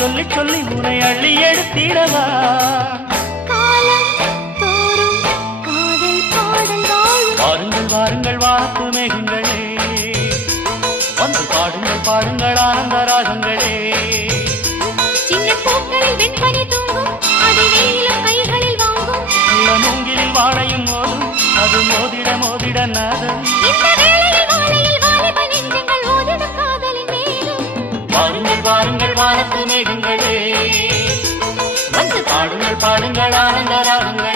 சொல்லி சொல்லி உனை அள்ளி எடுத்திடவா வாருங்கள் வாருங்கள் வாக்கு மேகங்களே வந்து பாடுங்கள் பாடுங்கள் ஆனந்த ராகங்களே சின்ன பூக்களில் வெண்பனி தூங்கும் அது வெயிலும் கைகளில் வாங்கும் மூங்கிலில் வாழையும் மோதும் அது மோதிட மோதிட நாதம் வாருங்கள் வாருங்கள் வானத்து மேகங்களே வந்து பாடுங்கள் பாடுங்கள் ஆனந்த ராகங்களே